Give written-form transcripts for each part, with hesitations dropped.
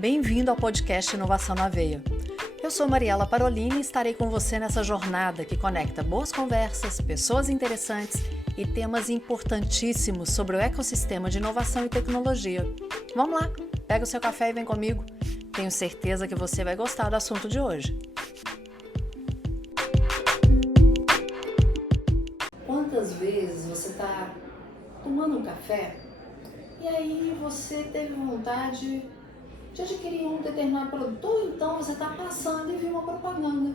Bem-vindo ao podcast Inovação na Veia. Eu sou Mariela Parolini e estarei com você nessa jornada que conecta boas conversas, pessoas interessantes e temas importantíssimos sobre o ecossistema de inovação e tecnologia. Vamos lá, pega o seu café e vem comigo. Tenho certeza que você vai gostar do assunto de hoje. Quantas vezes você está tomando um café e aí você teve vontade de adquirir um determinado produto, ou então você está passando e viu uma propaganda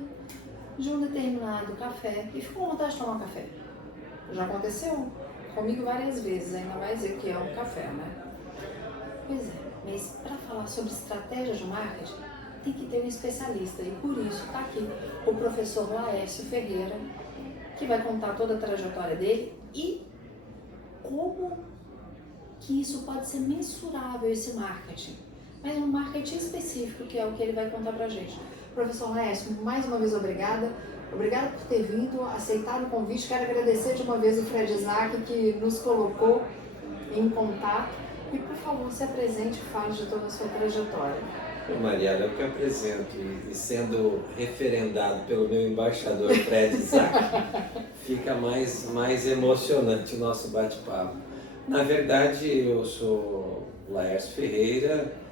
de um determinado café e ficou com vontade de tomar um café? Já aconteceu comigo várias vezes, ainda mais eu que amo café, né? Pois é, mas para falar sobre estratégia de marketing, tem que ter um especialista e por isso está aqui o professor Laércio Ferreira, que vai contar toda a trajetória dele e como que isso pode ser mensurável, esse marketing. Mas um marketing específico, que é o que ele vai contar pra gente. Professor Laércio, mais uma vez obrigada. Obrigada por ter vindo, aceitado o convite. Quero agradecer de uma vez o Fred Isaac, que nos colocou em contato. E, por favor, se apresente e fale de toda a sua trajetória. Mariela, eu que apresento, e sendo referendado pelo meu embaixador Fred Isaac, fica mais emocionante o nosso bate-papo. Na verdade, eu sou Laércio Ferreira,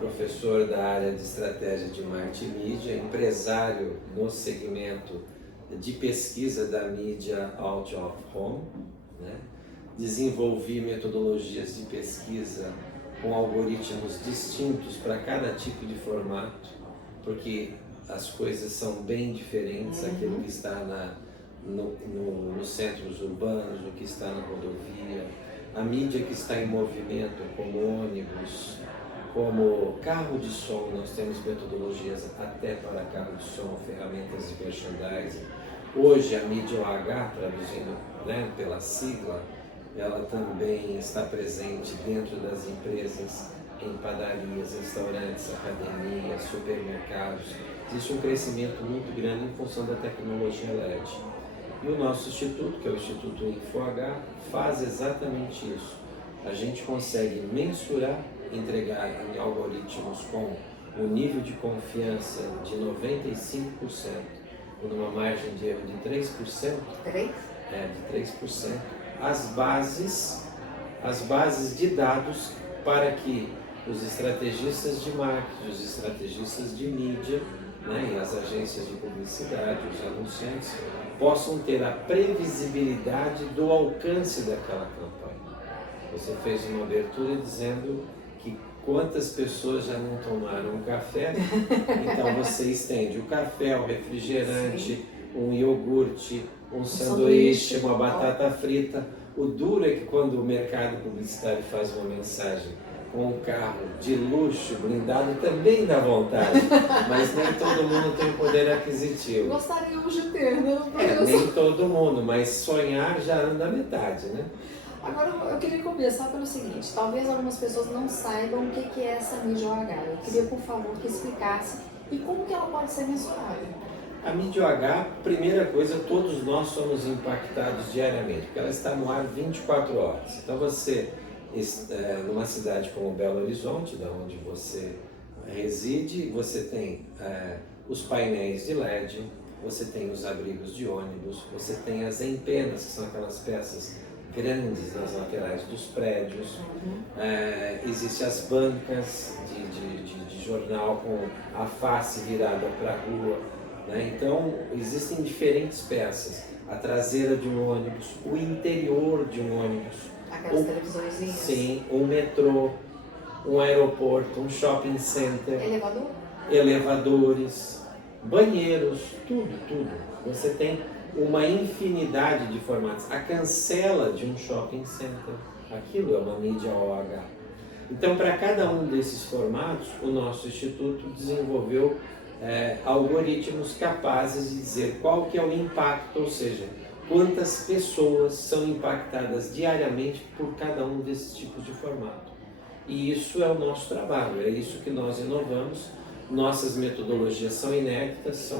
professor da área de estratégia de marketing e mídia, empresário no segmento de pesquisa da mídia out of home, né? Desenvolvi metodologias de pesquisa com algoritmos distintos para cada tipo de formato, porque as coisas são bem diferentes, aquilo que está nos centros urbanos, o que está na rodovia, a mídia que está em movimento, como ônibus, como carro de som. Nós temos metodologias até para carro de som, ferramentas de merchandising. Hoje a mídia OH, traduzindo, né, pela sigla, ela também está presente dentro das empresas, em padarias, restaurantes, academias, supermercados. Existe um crescimento muito grande em função da tecnologia LED. E o nosso instituto, que é o Instituto InfoH, faz exatamente isso. A gente consegue mensurar, entregar em algoritmos com um nível de confiança de 95%, numa margem de erro de 3%. 3? De 3%. As bases de dados para que os estrategistas de marketing, os estrategistas de mídia, né, e as agências de publicidade, os anunciantes, possam ter a previsibilidade do alcance daquela campanha. Você fez uma abertura dizendo que quantas pessoas já não tomaram um café, então você estende o café, o refrigerante, um iogurte, um sanduíche, uma batata frita. O duro é que quando o mercado publicitário faz uma mensagem com um carro de luxo, blindado, também dá vontade, mas nem todo mundo tem poder aquisitivo. Gostaríamos de ter, né? Nem todo mundo, mas sonhar já anda a metade, né? Agora eu queria começar pelo seguinte, talvez algumas pessoas não saibam o que é essa mídia OH. Eu queria, por favor, que explicasse e como que ela pode ser mensurada. A mídia OH, primeira coisa, todos nós somos impactados diariamente, porque ela está no ar 24 horas. Então você, numa cidade como Belo Horizonte, da onde você reside, você tem os painéis de LED, você tem os abrigos de ônibus, você tem as empenas, que são aquelas peças grandes nas laterais dos prédios, existem as bancas de jornal com a face virada para a rua, né? Então existem diferentes peças, a traseira de um ônibus, o interior de um ônibus, aquelas televisõezinhas. Sim, um metrô, um aeroporto, um shopping center, elevadores, banheiros, tudo. Você tem uma infinidade de formatos. A cancela de um shopping center, aquilo é uma mídia OH. Então, para cada um desses formatos, o nosso instituto desenvolveu algoritmos capazes de dizer qual que é o impacto, ou seja, quantas pessoas são impactadas diariamente por cada um desses tipos de formato. E isso é o nosso trabalho, é isso que nós inovamos. Nossas metodologias são inéditas,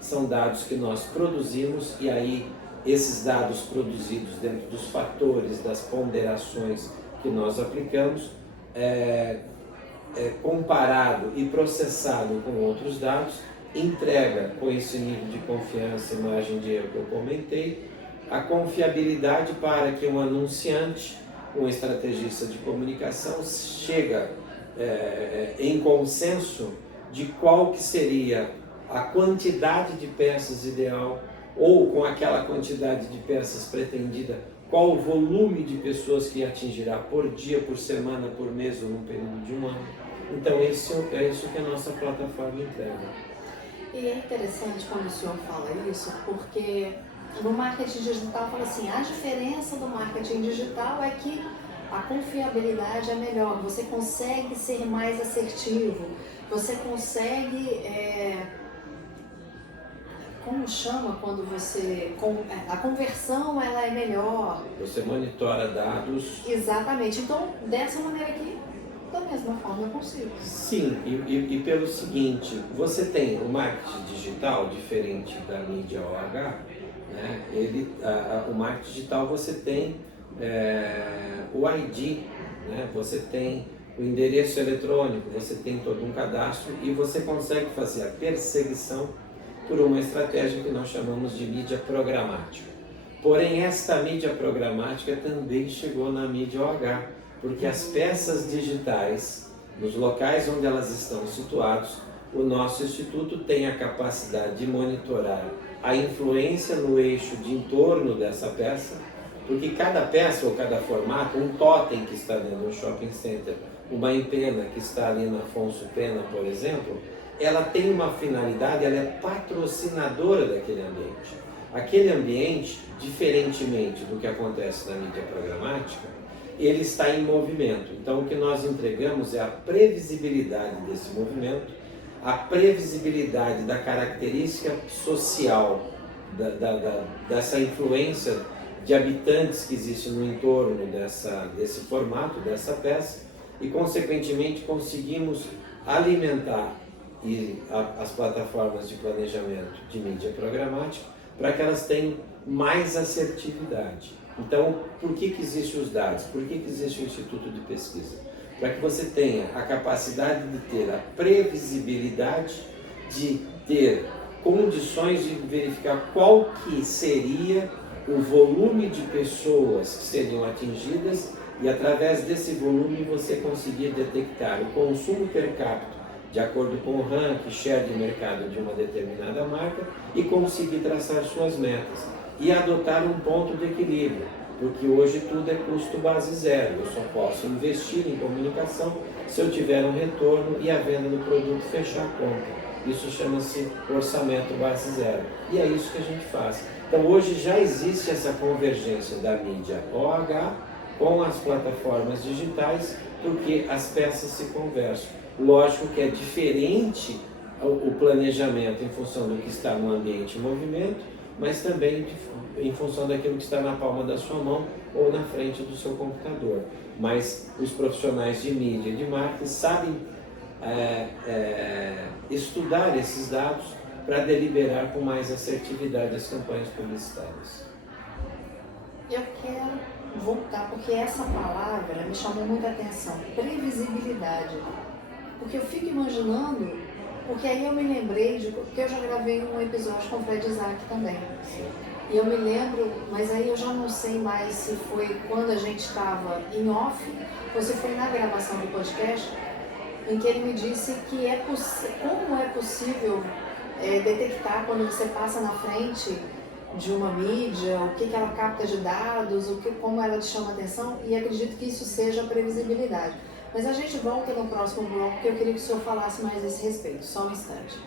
são dados que nós produzimos, e aí esses dados produzidos dentro dos fatores, das ponderações que nós aplicamos, comparado e processado com outros dados, entrega com esse nível de confiança e margem de erro que eu comentei, a confiabilidade para que um anunciante, um estrategista de comunicação, chega em consenso de qual que seria a quantidade de peças ideal, ou com aquela quantidade de peças pretendida, qual o volume de pessoas que atingirá por dia, por semana, por mês ou num período de um ano. Então isso que a nossa plataforma entrega. E é interessante quando o senhor fala isso, porque no marketing digital fala assim, a diferença do marketing digital é que a confiabilidade é melhor, você consegue ser mais assertivo, você consegue, como chama quando você, a conversão ela é melhor. Você monitora dados. Exatamente, então dessa maneira aqui, da mesma forma eu consigo. Sim, e pelo seguinte, você tem o marketing digital, diferente da mídia OH, né? O marketing digital você tem o ID, né? Você tem o endereço eletrônico, você tem todo um cadastro e você consegue fazer a perseguição por uma estratégia que nós chamamos de mídia programática. Porém, esta mídia programática também chegou na mídia OH, porque as peças digitais, nos locais onde elas estão situados, o nosso instituto tem a capacidade de monitorar a influência no eixo de entorno dessa peça, porque cada peça ou cada formato, um totem que está dentro de um shopping center, uma empena que está ali na Afonso Pena, por exemplo, ela tem uma finalidade, ela é patrocinadora daquele ambiente. Aquele ambiente, diferentemente do que acontece na mídia programática, ele está em movimento. Então, o que nós entregamos é a previsibilidade desse movimento, a previsibilidade da característica social, dessa influência de habitantes que existe no entorno desse formato, dessa peça, e, consequentemente, conseguimos alimentar as plataformas de planejamento de mídia programática para que elas tenham mais assertividade. Então, por que existem os dados? Por que existe o Instituto de Pesquisa? Para que você tenha a capacidade de ter a previsibilidade, de ter condições de verificar qual que seria o volume de pessoas que seriam atingidas e, através desse volume, você conseguir detectar o consumo per capita de acordo com o ranking, share de mercado de uma determinada marca e conseguir traçar suas metas e adotar um ponto de equilíbrio, porque hoje tudo é custo base zero, eu só posso investir em comunicação se eu tiver um retorno e a venda do produto fechar a conta. Isso chama-se orçamento base zero e é isso que a gente faz. Então hoje já existe essa convergência da mídia OH com as plataformas digitais, porque as peças se conversam. Lógico que é diferente o planejamento em função do que está no ambiente em movimento, mas também em função daquilo que está na palma da sua mão ou na frente do seu computador. Mas os profissionais de mídia e de marketing sabem estudar esses dados para deliberar com mais assertividade as campanhas publicitárias. Eu quero voltar, porque essa palavra me chamou muita atenção, previsibilidade. Porque eu fico imaginando, porque aí eu me lembrei porque eu já gravei um episódio com o Fred Isaac também. E eu me lembro, mas aí eu já não sei mais se foi quando a gente estava em off ou se foi na gravação do podcast, em que ele me disse que como é possível detectar quando você passa na frente de uma mídia, o que ela capta de dados, como ela te chama a atenção, e acredito que isso seja a previsibilidade. Mas a gente volta no próximo bloco, porque eu queria que o senhor falasse mais a esse respeito. Só um instante.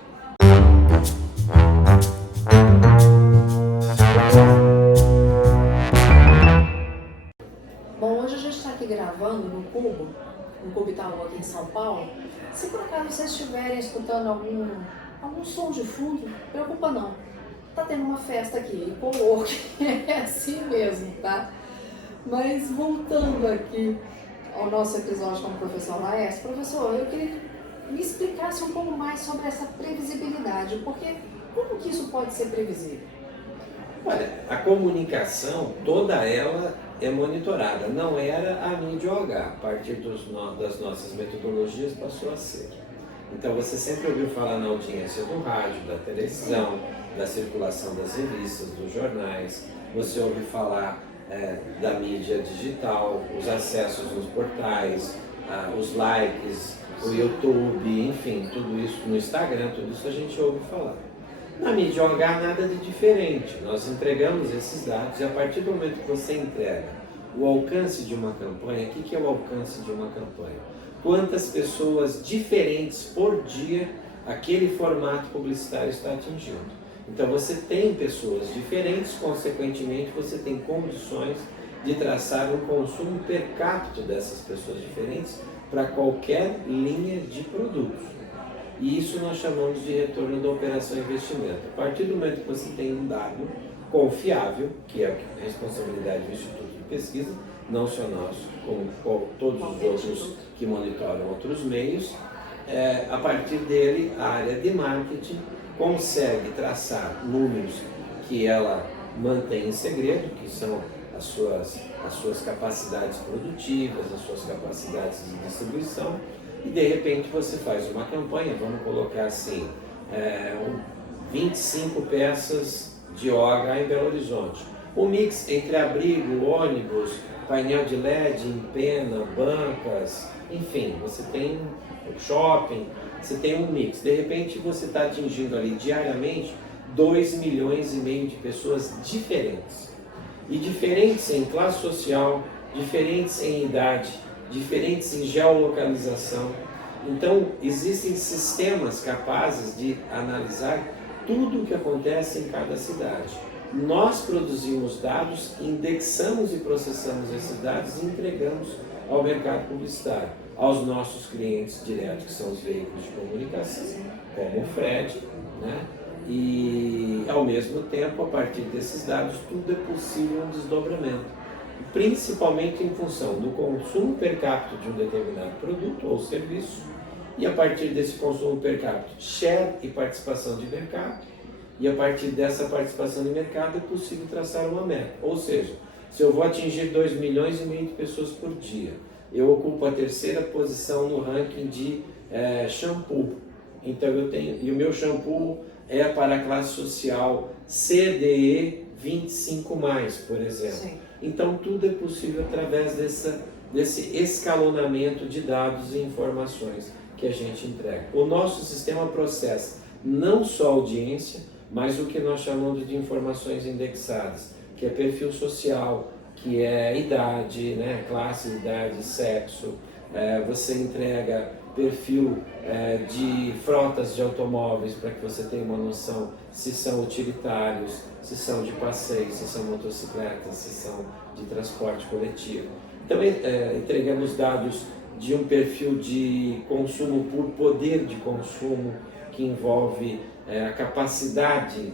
Bom, hoje a gente está aqui gravando no Cubo Itaú aqui em São Paulo. Se por acaso vocês estiverem escutando algum som de fundo, preocupa não. Tá tendo uma festa aqui, e coworking é assim mesmo, tá? Mas voltando aqui ao nosso episódio com o professor Laércio, professor, eu queria que me explicasse um pouco mais sobre essa previsibilidade, porque como que isso pode ser previsível? Olha, a comunicação, toda ela é monitorada. Não era a mídia OH, a partir das nossas metodologias passou a ser. Então você sempre ouviu falar na audiência do rádio, da televisão, da circulação das revistas, dos jornais, você ouve falar da mídia digital, os acessos nos portais, os likes, o YouTube, enfim, tudo isso, no Instagram, tudo isso a gente ouve falar. Na mídia OH nada de diferente, nós entregamos esses dados e a partir do momento que você entrega o alcance de uma campanha, o que é o alcance de uma campanha? Quantas pessoas diferentes por dia aquele formato publicitário está atingindo. Então você tem pessoas diferentes, consequentemente você tem condições de traçar um consumo per capita dessas pessoas diferentes para qualquer linha de produtos. E isso nós chamamos de retorno da operação investimento. A partir do momento que você tem um dado confiável, que é a responsabilidade do Instituto de Pesquisa, não só nosso, como todos os outros que monitoram outros meios, a partir dele a área de marketing consegue traçar números que ela mantém em segredo, que são as suas capacidades produtivas, as suas capacidades de distribuição, e de repente você faz uma campanha, vamos colocar assim, 25 peças de OH em Belo Horizonte. O mix entre abrigo, ônibus, painel de LED, empena, bancas, enfim, você tem shopping, você tem um mix. De repente você está atingindo ali diariamente 2,5 milhões de pessoas diferentes. E diferentes em classe social, diferentes em idade, diferentes em geolocalização. Então, existem sistemas capazes de analisar tudo o que acontece em cada cidade. Nós produzimos dados, indexamos e processamos esses dados e entregamos ao mercado publicitário, aos nossos clientes diretos, que são os veículos de comunicação, como o Fred, né? E, ao mesmo tempo, a partir desses dados, tudo é possível um desdobramento, principalmente em função do consumo per capita de um determinado produto ou serviço, e a partir desse consumo per capita, share e participação de mercado, e a partir dessa participação de mercado é possível traçar uma meta. Ou seja, se eu vou atingir 2,5 milhões de pessoas por dia, eu ocupo a 3ª posição no ranking de shampoo. Então eu tenho, e o meu shampoo é para a classe social CDE 25+, por exemplo. Sim. Então tudo é possível através desse escalonamento de dados e informações que a gente entrega. O nosso sistema processa não só audiência, mas o que nós chamamos de informações indexadas, que é perfil social, que é idade, né, classe, idade, sexo. Você entrega perfil de frotas de automóveis para que você tenha uma noção se são utilitários, se são de passeio, se são motocicletas, se são de transporte coletivo. Então entregamos dados de um perfil de consumo por poder de consumo, que envolve a capacidade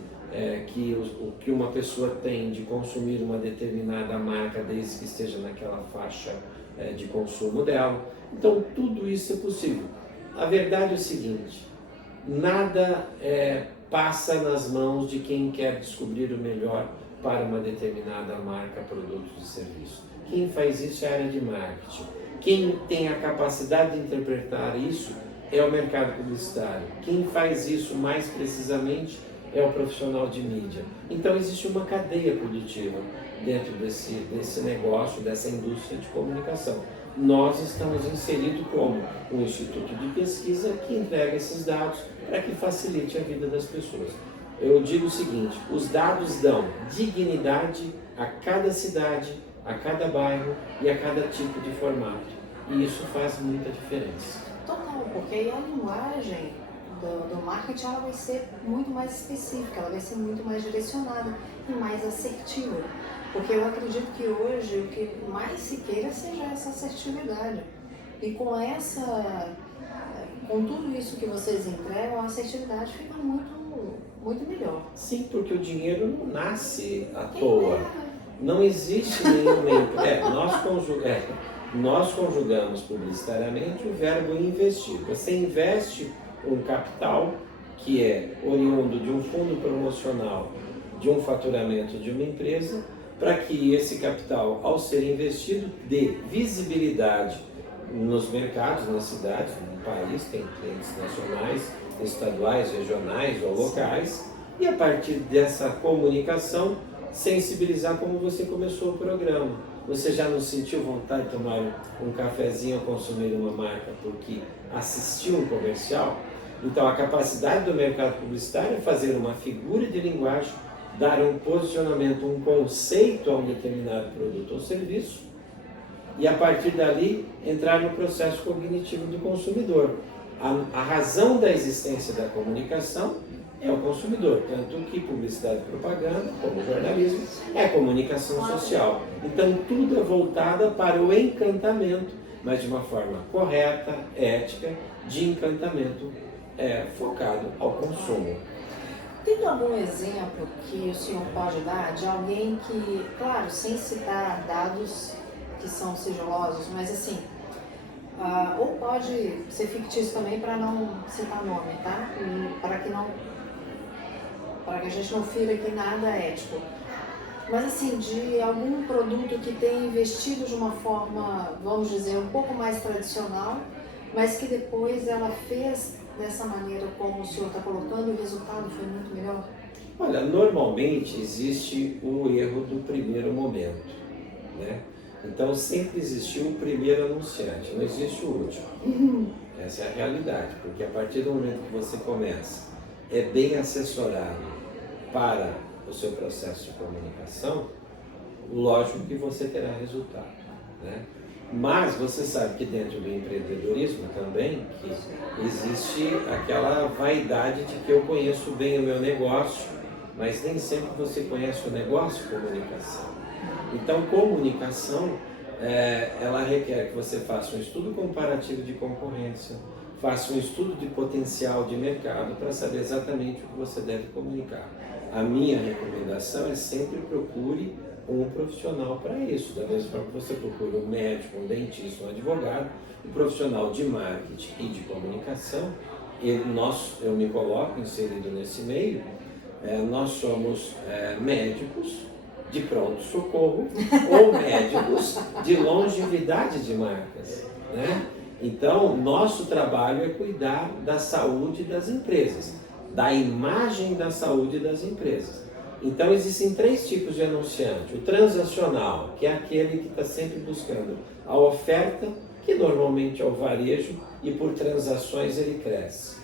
que uma pessoa tem de consumir uma determinada marca, desde que esteja naquela faixa de consumo dela. Então tudo isso é possível. A verdade é o seguinte, nada passa nas mãos de quem quer descobrir o melhor para uma determinada marca, produto e serviço. Quem faz isso é a área de marketing. Quem tem a capacidade de interpretar isso é o mercado publicitário. Quem faz isso mais precisamente é o profissional de mídia. Então existe uma cadeia produtiva dentro desse negócio, dessa indústria de comunicação. Nós estamos inseridos como um instituto de pesquisa que entrega esses dados para que facilite a vida das pessoas. Eu digo o seguinte, os dados dão dignidade a cada cidade, a cada bairro e a cada tipo de formato. E isso faz muita diferença. Total, porque aí a linguagem do marketing ela vai ser muito mais específica, ela vai ser muito mais direcionada e mais assertiva. Porque eu acredito que hoje o que mais se queira seja essa assertividade. E com tudo isso que vocês entregam, a assertividade fica muito melhor. Sim, porque o dinheiro não nasce à toa. Não existe nenhum... Nós conjugamos publicitariamente o verbo investir. Você investe um capital que é oriundo de um fundo promocional, de um faturamento de uma empresa, para que esse capital, ao ser investido, dê visibilidade nos mercados, nas cidades, no país, tem clientes nacionais, estaduais, regionais ou locais, e a partir dessa comunicação, sensibilizar como você começou o programa. Você já não sentiu vontade de tomar um cafezinho ou consumir uma marca porque assistiu um comercial? Então, a capacidade do mercado publicitário é fazer uma figura de linguagem, dar um posicionamento, um conceito a um determinado produto ou serviço e, a partir dali, entrar no processo cognitivo do consumidor. A razão da existência da comunicação é o consumidor, tanto que publicidade e propaganda, como jornalismo, é comunicação social. Então, tudo é voltado para o encantamento, mas de uma forma correta, ética, de encantamento focado ao consumo. Tem algum exemplo que o senhor pode dar de alguém que, claro, sem citar dados que são sigilosos, mas assim, ou pode ser fictício também para não citar nome, tá? Para que a gente não fira aqui nada ético. Mas assim, de algum produto que tenha investido de uma forma, vamos dizer, um pouco mais tradicional, mas que depois ela fez dessa maneira como o senhor está colocando e o resultado foi muito melhor? Olha, normalmente existe o erro do primeiro momento, né? Então sempre existiu o primeiro anunciante, não existe o último. Essa é a realidade, porque a partir do momento que você começa, é bem assessorado para o seu processo de comunicação, lógico que você terá resultado, né? Mas você sabe que dentro do empreendedorismo também que existe aquela vaidade de que eu conheço bem o meu negócio, mas nem sempre você conhece o negócio de comunicação. Então, comunicação, ela requer que você faça um estudo comparativo de concorrência, faça um estudo de potencial de mercado para saber exatamente o que você deve comunicar. A minha recomendação é sempre procure um profissional para isso, da mesma forma que você procura um médico, um dentista, um advogado, um profissional de marketing e de comunicação. Eu me coloco inserido nesse meio, nós somos médicos de pronto-socorro ou médicos de longevidade de marcas, né? Então, nosso trabalho é cuidar da saúde das empresas, da imagem da saúde das empresas. Então, existem 3 tipos de anunciante. O transacional, que é aquele que está sempre buscando a oferta, que normalmente é o varejo, e por transações ele cresce.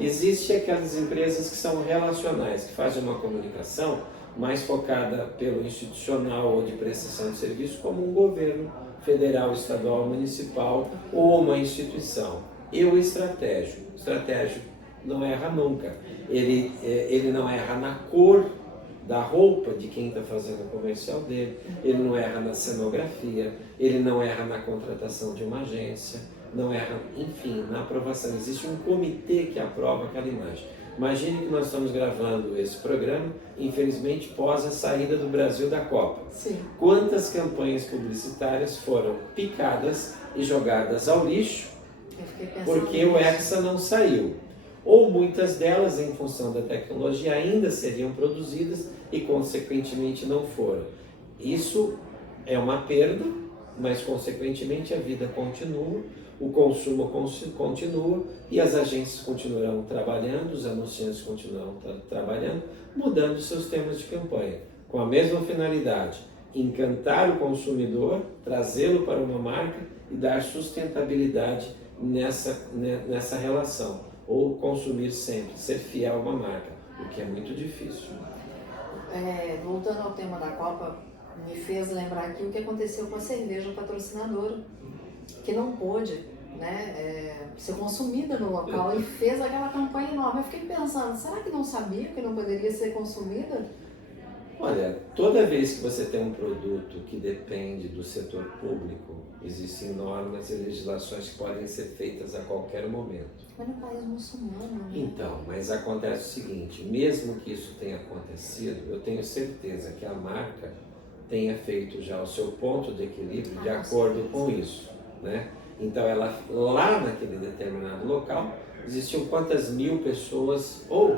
Existem aquelas empresas que são relacionais, que fazem uma comunicação mais focada pelo institucional ou de prestação de serviço, como um governo federal, estadual, municipal ou uma instituição. E o estratégico não erra nunca. Ele não erra na cor da roupa de quem está fazendo o comercial dele, ele não erra na cenografia, ele não erra na contratação de uma agência, não erra, enfim, na aprovação. Existe um comitê que aprova aquela imagem. Imagine que nós estamos gravando esse programa, infelizmente, pós a saída do Brasil da Copa. Sim. Quantas campanhas publicitárias foram picadas e jogadas ao lixo porque o Hexa não saiu? Ou muitas delas, em função da tecnologia, ainda seriam produzidas e, consequentemente, não foram. Isso é uma perda, mas, consequentemente, a vida continua, o consumo continua e as agências continuarão trabalhando, os anunciantes continuarão trabalhando, mudando seus temas de campanha, com a mesma finalidade: encantar o consumidor, trazê-lo para uma marca e dar sustentabilidade nessa relação. Ou consumir sempre, ser fiel a uma marca, o que é muito difícil. Voltando ao tema da Copa, me fez lembrar aqui o que aconteceu com a cerveja patrocinadora, que não pôde, né, ser consumida no local e fez aquela campanha enorme. Eu fiquei pensando, será que não sabia que não poderia ser consumida? Olha, toda vez que você tem um produto que depende do setor público, existem normas e legislações que podem ser feitas a qualquer momento. Mas no país muçulmano, né? Então, mas acontece o seguinte, mesmo que isso tenha acontecido, eu tenho certeza que a marca tenha feito já o seu ponto de equilíbrio de acordo com isso, né? Então, ela lá naquele determinado local, existiam quantas mil pessoas, ou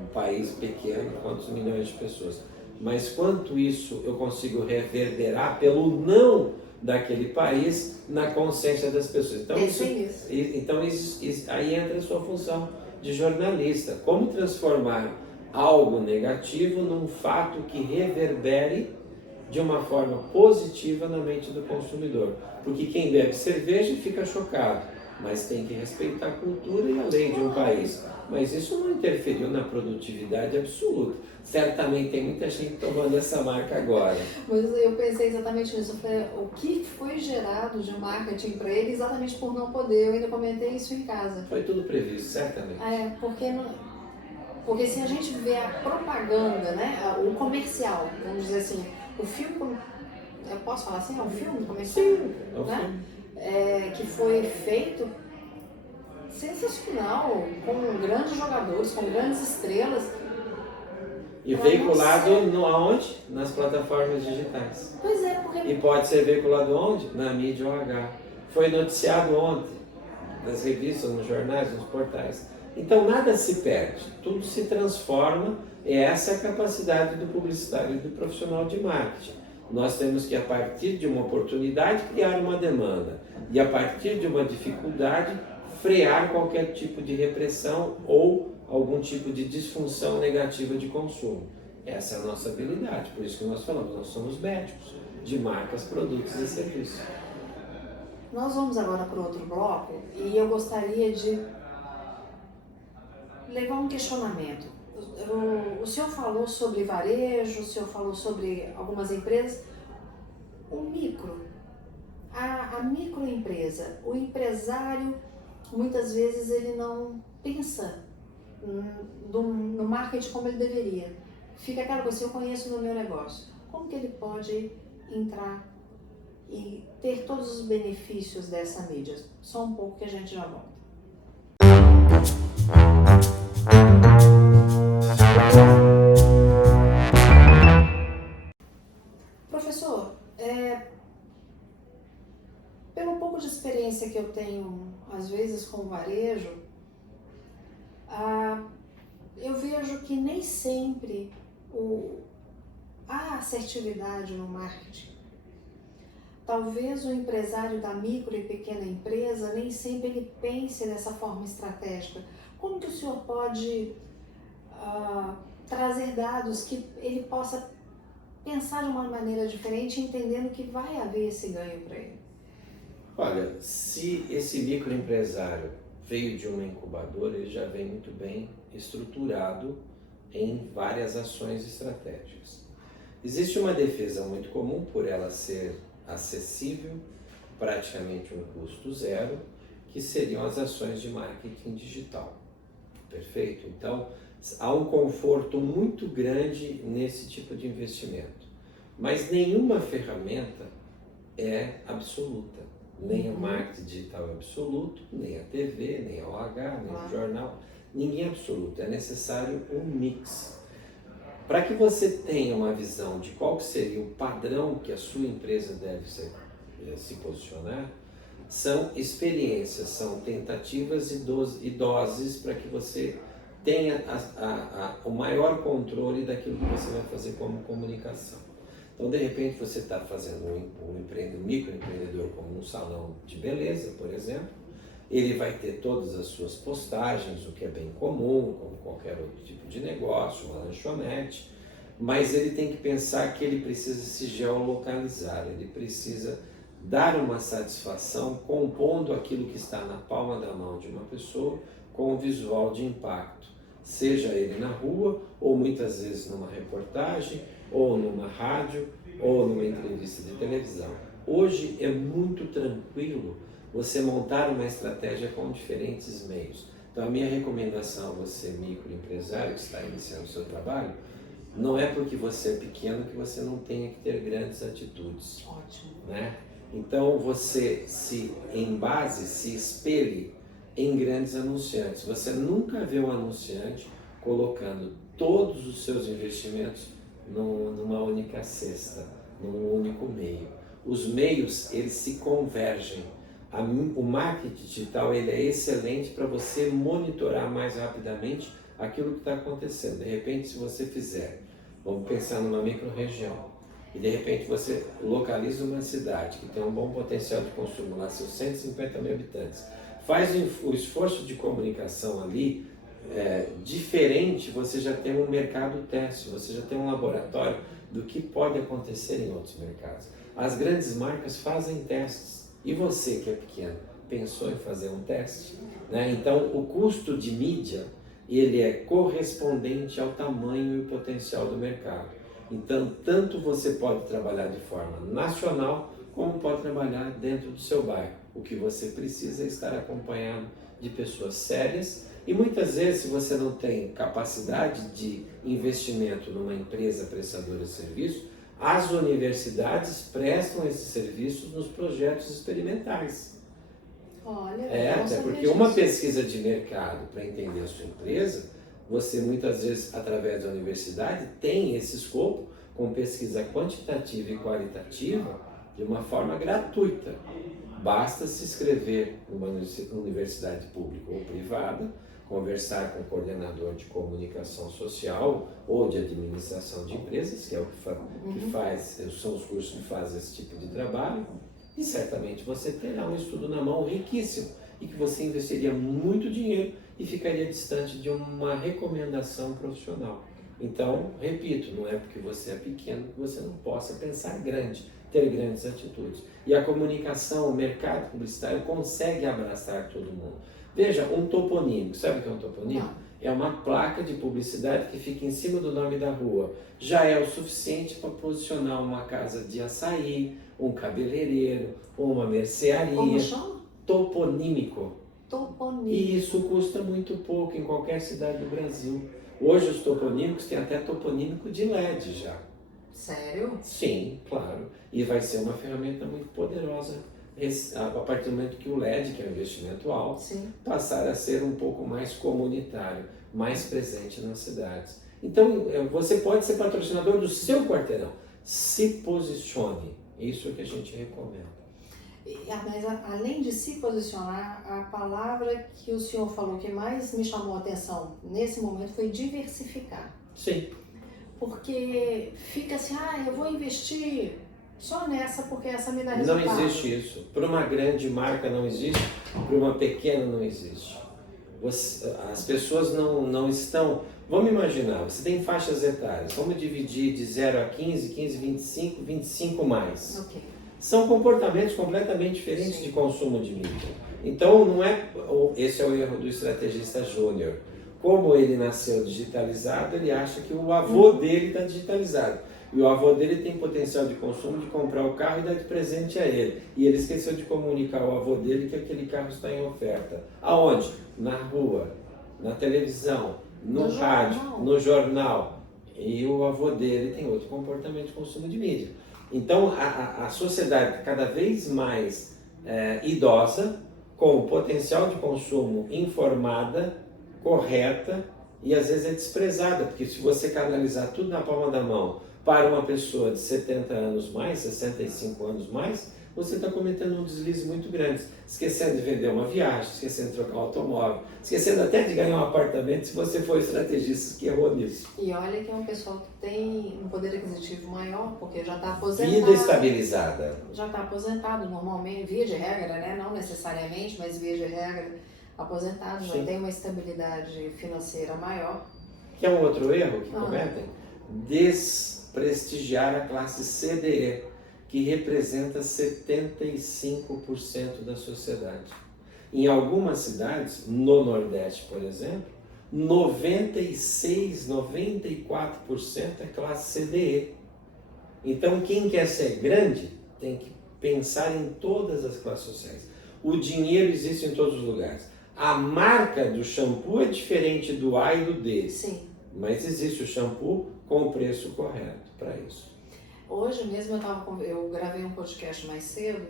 um país pequeno, quantos milhões de pessoas. mas quanto isso eu consigo reverberar pelo não daquele país na consciência das pessoas. Então, aí entra a sua função de jornalista. Como transformar algo negativo num fato que reverbere de uma forma positiva na mente do consumidor. Porque quem bebe cerveja fica chocado, mas tem que respeitar a cultura e a lei de um país. Mas isso não interferiu na produtividade absoluta. Certamente tem muita gente tomando essa marca agora. Mas eu pensei exatamente nisso. Eu falei, o que foi gerado de marketing para ele exatamente por não poder? Eu ainda comentei isso em casa. Foi tudo previsto, certamente. Porque se a gente vê a propaganda, né, o comercial, vamos dizer assim, o filme, eu posso falar assim, é um filme comercial? Sim, é um né? filme. Que foi feito sensacional, com grandes jogadores, com grandes estrelas. E veiculado aonde? Nas plataformas digitais. Pois é, porque... E pode ser veiculado onde? Na mídia OH. Foi noticiado ontem, nas revistas, nos jornais, nos portais. Então nada se perde, tudo se transforma, e essa é a capacidade do publicitário e do profissional de marketing. Nós temos que, a partir de uma oportunidade, criar uma demanda, e a partir de uma dificuldade, frear qualquer tipo de repressão ou algum tipo de disfunção negativa de consumo. Essa é a nossa habilidade, por isso que nós falamos, nós somos médicos de marcas, produtos e serviços. Nós vamos agora para outro bloco, e eu gostaria de levar um questionamento. O senhor falou sobre varejo, o senhor falou sobre algumas empresas. O micro, a microempresa, o empresário, muitas vezes ele não pensa no marketing como ele deveria. Fica aquela coisa, eu conheço no meu negócio. Como que ele pode entrar e ter todos os benefícios dessa mídia? Só um pouco que a gente já volta. Professor, pelo pouco de experiência que eu tenho, às vezes, com o varejo, eu vejo que nem sempre há assertividade no marketing. Talvez o empresário da micro e pequena empresa nem sempre ele pense dessa forma estratégica. Como que o senhor pode trazer dados que ele possa pensar de uma maneira diferente, entendendo que vai haver esse ganho para ele? Olha, se esse microempresário veio de uma incubadora, ele já vem muito bem estruturado em várias ações estratégicas. Existe uma defesa muito comum por ela ser acessível, praticamente um custo zero, que seriam as ações de marketing digital. Perfeito? Então, há um conforto muito grande nesse tipo de investimento. Mas nenhuma ferramenta é absoluta. Nem o marketing digital é absoluto, nem a TV, nem a OH, nem o jornal. Ninguém é absoluto. É necessário um mix. Para que você tenha uma visão de qual seria o padrão que a sua empresa deve se posicionar, são experiências, são tentativas e doses para que você tenha o maior controle daquilo que você vai fazer como comunicação. Então, de repente, você está fazendo um microempreendedor como um salão de beleza, por exemplo, ele vai ter todas as suas postagens, o que é bem comum, como qualquer outro tipo de negócio, uma lanchonete, mas ele tem que pensar que ele precisa se geolocalizar, ele precisa dar uma satisfação compondo aquilo que está na palma da mão de uma pessoa com um visual de impacto, seja ele na rua, ou muitas vezes numa reportagem, ou numa rádio, ou numa entrevista de televisão. Hoje é muito tranquilo você montar uma estratégia com diferentes meios. Então a minha recomendação a você, microempresário que está iniciando o seu trabalho, não é porque você é pequeno que você não tenha que ter grandes atitudes. Ótimo. Né? Então você se espelhe em grandes anunciantes. Você nunca vê um anunciante colocando todos os seus investimentos numa única cesta, num único meio. Os meios, eles se convergem. O marketing digital ele é excelente para você monitorar mais rapidamente aquilo que está acontecendo. De repente, se você fizer Vamos pensar numa micro-região. E de repente você localiza uma cidade que tem um bom potencial de consumo, lá seus 150 mil habitantes. Faz o esforço de comunicação ali diferente, você já tem um mercado teste, você já tem um laboratório do que pode acontecer em outros mercados. As grandes marcas fazem testes. E você que é pequeno, pensou em fazer um teste? Né? Então, o custo de mídia, ele é correspondente ao tamanho e potencial do mercado. Então, tanto você pode trabalhar de forma nacional, como pode trabalhar dentro do seu bairro. O que você precisa é estar acompanhado de pessoas sérias e muitas vezes, se você não tem capacidade de investimento numa empresa prestadora de serviço, as universidades prestam esses serviços nos projetos experimentais. Olha, Até porque uma pesquisa de mercado para entender a sua empresa, você muitas vezes, através da universidade, tem esse escopo com pesquisa quantitativa e qualitativa de uma forma gratuita. Basta se inscrever numa universidade pública ou privada, conversar com o coordenador de comunicação social ou de administração de empresas, que é o que faz, são os cursos que fazem esse tipo de trabalho, e certamente você terá um estudo na mão riquíssimo e que você investiria muito dinheiro e ficaria distante de uma recomendação profissional. Então, repito, não é porque você é pequeno que você não possa pensar grande, ter grandes atitudes. E a comunicação, o mercado publicitário consegue abraçar todo mundo. Veja, um toponímico, sabe o que é um toponímico? Não. É uma placa de publicidade que fica em cima do nome da rua. Já é o suficiente para posicionar uma casa de açaí, um cabeleireiro, uma mercearia. Como chama? Toponímico. Toponímico. E isso custa muito pouco em qualquer cidade do Brasil. Hoje os toponímicos têm até toponímico de LED já. Sério? Sim, claro. E vai ser uma ferramenta muito poderosa a partir do momento que o LED, que é um investimento alto, Sim. passar a ser um pouco mais comunitário, mais presente nas cidades. Então, você pode ser patrocinador do seu quarteirão. Se posicione. Isso é o que a gente recomenda. Mas além de se posicionar, a palavra que o senhor falou que mais me chamou a atenção nesse momento foi diversificar. Sim. Porque fica assim, eu vou investir só nessa porque essa me dá Não resultado. existe isso. Para uma grande marca não existe, para uma pequena não existe. As pessoas não estão... Vamos imaginar, você tem faixas etárias, vamos dividir de 0 a 15, 15, 25, 25 mais. Ok. São comportamentos completamente diferentes Sim. de consumo de mídia. Então, não é... Esse é o erro do estrategista júnior. Como ele nasceu digitalizado, ele acha que o avô dele está digitalizado. E o avô dele tem potencial de consumo de comprar o carro e dar de presente a ele. E ele esqueceu de comunicar ao avô dele que aquele carro está em oferta. Aonde? Na rua, na televisão, no rádio, no jornal. E o avô dele tem outro comportamento de consumo de mídia. Então, a sociedade cada vez mais idosa, com potencial de consumo informada, correta e às vezes é desprezada, porque se você canalizar tudo na palma da mão para uma pessoa de 70 anos mais, 65 anos mais, você está cometendo um deslize muito grande, esquecendo de vender uma viagem, esquecendo de trocar um automóvel, esquecendo até de ganhar um apartamento se você for estrategista que errou nisso. E olha que é um pessoal que tem um poder aquisitivo maior, porque já está aposentado. Vida estabilizada. Já está aposentado normalmente, via de regra, né? Não necessariamente, mas via de regra, aposentado, já tem uma estabilidade financeira maior. Que é um outro erro que cometem? Desprestigiar a classe CDE, que representa 75% da sociedade. Em algumas cidades, no Nordeste, por exemplo, 96, 94% é classe CDE. Então, quem quer ser grande tem que pensar em todas as classes sociais. O dinheiro existe em todos os lugares. A marca do shampoo é diferente do A e do D. Sim. Mas existe o shampoo com o preço correto para isso. Hoje mesmo eu gravei um podcast mais cedo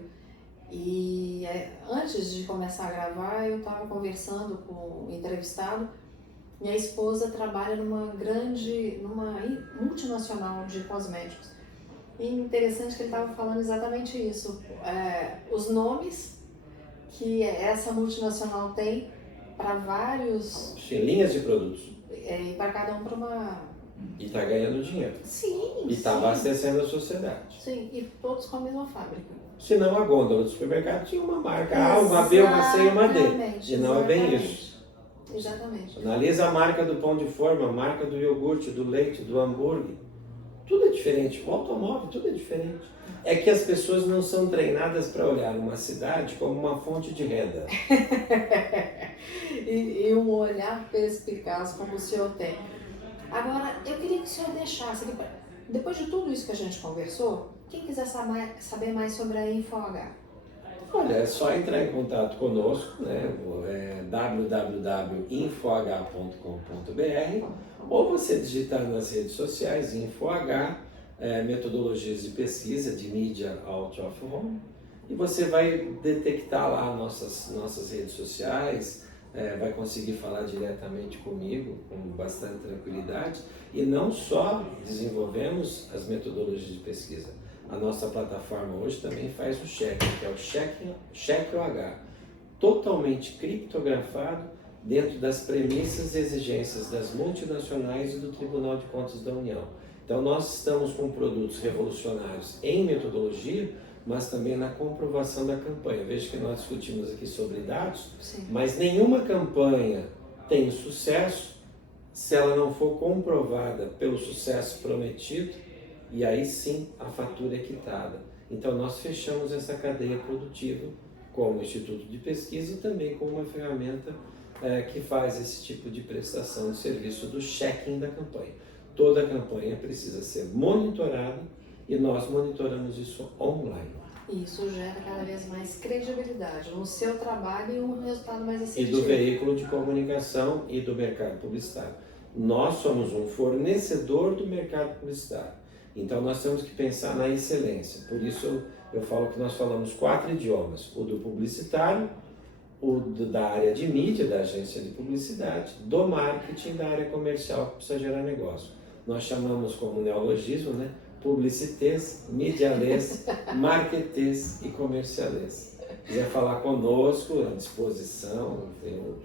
e antes de começar a gravar eu estava conversando com o entrevistado. Minha esposa trabalha numa multinacional de cosméticos. E interessante que ele estava falando exatamente isso. Os nomes que essa multinacional tem para vários... Linhas de produtos. E para cada um para E está ganhando dinheiro. Sim, E está abastecendo a sociedade. Sim, e todos com a mesma fábrica. Senão a gôndola do supermercado tinha uma marca A, uma B, uma C e uma D. E não é bem isso. Exatamente. Analisa a marca do pão de forma, a marca do iogurte, do leite, do hambúrguer. Tudo é diferente. O automóvel, tudo é diferente. É que as pessoas não são treinadas para olhar uma cidade como uma fonte de renda. e um olhar perspicaz como o senhor tem. Agora, eu queria que o senhor deixasse, depois de tudo isso que a gente conversou, quem quiser saber mais sobre a InfoH? Olha, é só entrar em contato conosco, né? www.infoh.com.br ou você digitar nas redes sociais InfoH, metodologias de pesquisa de mídia out of home, e você vai detectar lá nossas redes sociais, vai conseguir falar diretamente comigo com bastante tranquilidade. E não só desenvolvemos as metodologias de pesquisa, a nossa plataforma hoje também faz o cheque, que é o cheque OH, totalmente criptografado dentro das premissas e exigências das multinacionais e do Tribunal de Contas da União. Então nós estamos com produtos revolucionários em metodologia, mas também na comprovação da campanha. Veja que nós discutimos aqui sobre dados, Sim. Mas nenhuma campanha tem sucesso se ela não for comprovada pelo sucesso prometido, e aí sim a fatura é quitada. Então nós fechamos essa cadeia produtiva com o Instituto de Pesquisa e também com uma ferramenta que faz esse tipo de prestação de serviço do checking da campanha. Toda a campanha precisa ser monitorada e nós monitoramos isso online. Isso gera cada vez mais credibilidade no seu trabalho e um resultado mais E assertivo. do veículo de comunicação e do mercado publicitário. Nós somos um fornecedor do mercado publicitário. Então nós temos que pensar na excelência. Por isso eu falo que nós falamos 4 idiomas. O do publicitário, da área de mídia, da agência de publicidade, do marketing, da área comercial que precisa gerar negócio. Nós chamamos como neologismo, né? Publicitês, medialês, marketês e comercialês. Se quiser falar conosco, à disposição, eu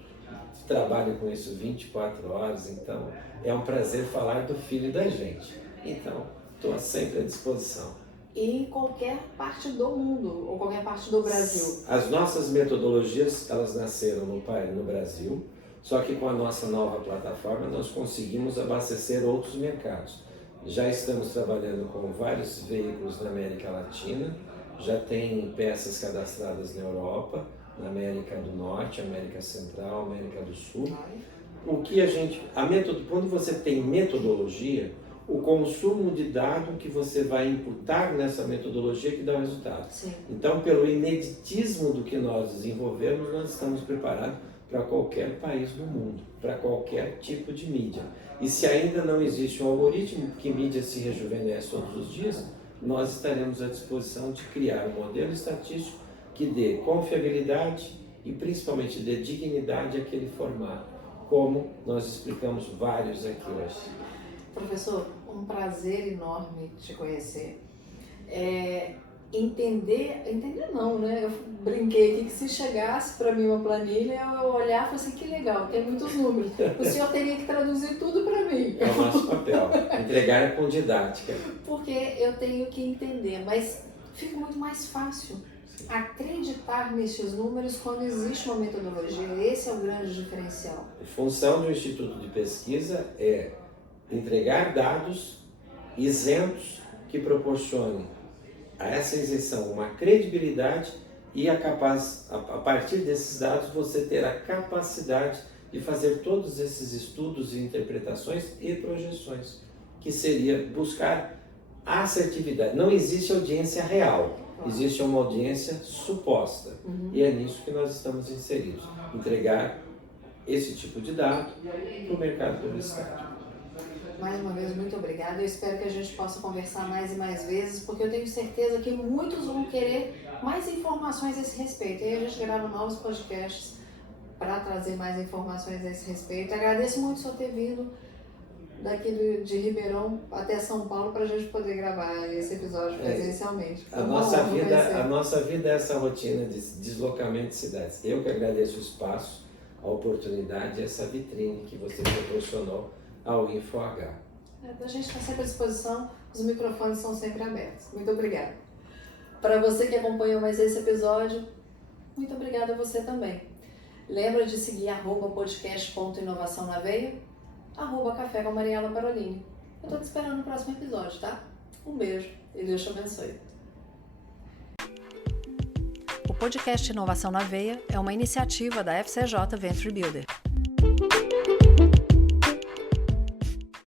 trabalho com isso 24 horas, então é um prazer falar do filho da gente. Então, estou sempre à disposição. E em qualquer parte do mundo, ou qualquer parte do Brasil. As nossas metodologias, elas nasceram no Brasil, só que com a nossa nova plataforma nós conseguimos abastecer outros mercados. Já estamos trabalhando com vários veículos na América Latina, já tem peças cadastradas na Europa, na América do Norte, América Central, América do Sul. Quando você tem metodologia, o consumo de dado que você vai imputar nessa metodologia que dá o resultado. Sim. Então, pelo ineditismo do que nós desenvolvemos, nós estamos preparados para qualquer país do mundo, para qualquer tipo de mídia. E se ainda não existe um algoritmo, porque mídia se rejuvenesce todos os dias, nós estaremos à disposição de criar um modelo estatístico que dê confiabilidade e principalmente dê dignidade àquele formato, como nós explicamos vários aqui hoje. Professor, um prazer enorme te conhecer. Entender não, né? Eu brinquei aqui que se chegasse para mim uma planilha, eu olhar e falar assim, que legal, tem muitos números. O senhor teria que traduzir tudo para mim. É o nosso papel, entregar com didática. Porque eu tenho que entender, mas fica muito mais fácil acreditar nesses números quando existe uma metodologia. Esse é o grande diferencial. A função do Instituto de Pesquisa é entregar dados isentos que proporcionem a essa isenção uma credibilidade e a partir desses dados você ter a capacidade de fazer todos esses estudos e interpretações e projeções, que seria buscar a assertividade. Não existe audiência real, existe uma audiência suposta. E é nisso que nós estamos inseridos, entregar esse tipo de dado para o mercado publicitário. Mais uma vez, muito obrigada. Eu espero que a gente possa conversar mais e mais vezes, porque eu tenho certeza que muitos vão querer mais informações a esse respeito. E aí a gente grava novos podcasts para trazer mais informações a esse respeito. Agradeço muito o senhor ter vindo daqui de Ribeirão até São Paulo para a gente poder gravar esse episódio presencialmente. A nossa vida é essa rotina de deslocamento de cidades. Eu que agradeço o espaço, a oportunidade e essa vitrine que você proporcionou ao InfoH. A gente está sempre à disposição, os microfones são sempre abertos. Muito obrigada. Para você que acompanhou mais esse episódio, muito obrigada a você também. Lembra de seguir @podcast.inovação na veia, @café com Mariela Parolini. Eu estou te esperando no próximo episódio, tá? Um beijo e Deus te abençoe. O podcast Inovação na Veia é uma iniciativa da FCJ Venture Builder.